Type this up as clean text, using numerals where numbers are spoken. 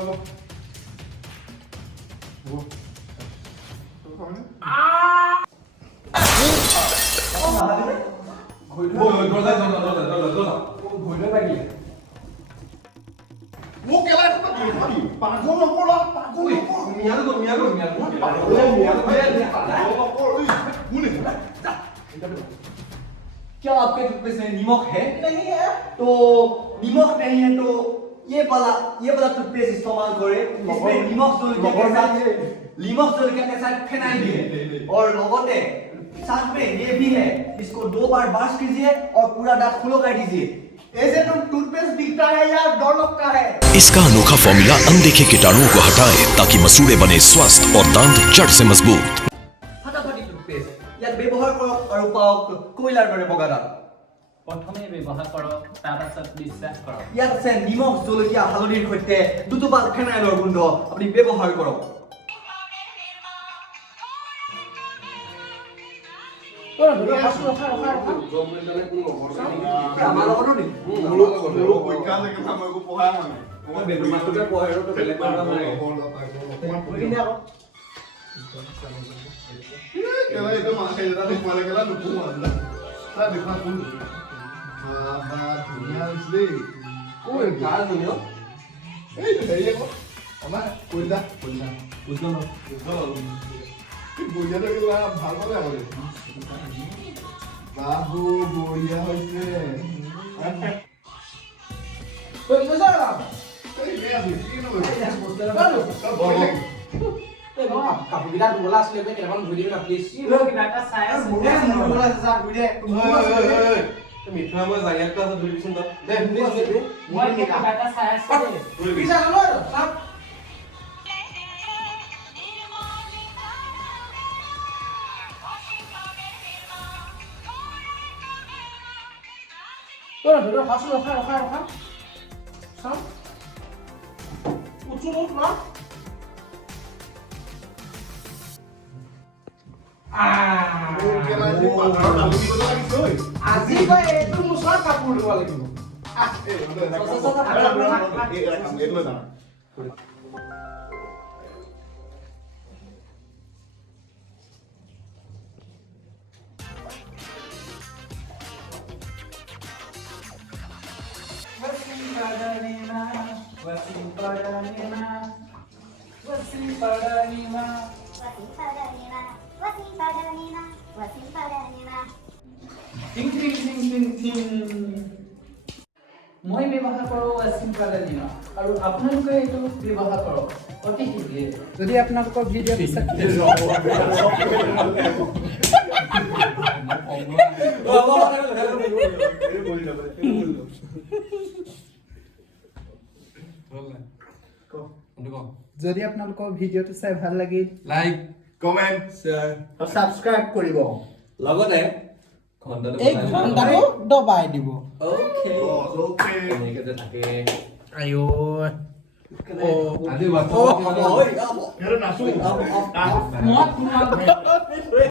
क्या आपके टूथपेस्ट में नमक है? नहीं है। तो नमक नहीं है तो ये वाला टूथपेस्ट इस्तेमाल करें। इसमें नमक जोड़कर के साथ फेनाइल भी है और लोगों साथ में ये भी है। इसको 2 बार वॉश कीजिए और पूरा दांत खुलो कर दीजिए। ऐसे तुम टूथपेस्ट दिखता है या डॉलप का है? इसका अनोखा फॉर्मूला अनदेखे कीटाणुओं को हटाए ताकि मसूड़े बने स्वस्थ और दांत जड़ से मजबूत। फटाफटी टूथपेस्ट याक व्यवहार करक और पाওক कोयलार दरे बगा दांत। प्रथमे व्यवहार करक तारपाছত বিশ্বাস करक। ইয়াত আছে নিমখ জলকীয়া হালধিৰ সৈতে দুটোপাল ফেনাইলৰ গোন্ধ আপুনি ব্যৱহাৰ কৰক। বাবু বঢ়িয়া হৈছে কাপোৰকেইটা ধুবলৈ আছিলে কেইটামান ধুই দিবি না প্লিজ কিবা এটা চাই আছে মিঠুৱা মই জাৰিয়াতটো আছে ধুই দিছোন দে মই কিবা এটা চাই আছো ৰখা চাম উঠো না আজি ভাই এইটো মুছাৰ কাপোৰ দিব লাগিব মই ব্যৱহাৰ কৰোঁ ৱাচিং পাউডাৰ নিমা আৰু আপোনালোকে এইটো ব্যৱহাৰ কৰক অতি শীঘ্ৰে যদি আপোনালোকৰ ভিডিঅ' যদি আপোনালোকৰ ভিডিঅ'টো চাই ভাল লাগিল লাইক কমেন্ট শেয়াৰ সাবস্ক্ৰাইব কৰিব লগতে এই ঘণ্টাটো দবাই দিব ওকে ওকে এনেকে যে থাকে আইও আজি বাপ নাচো মই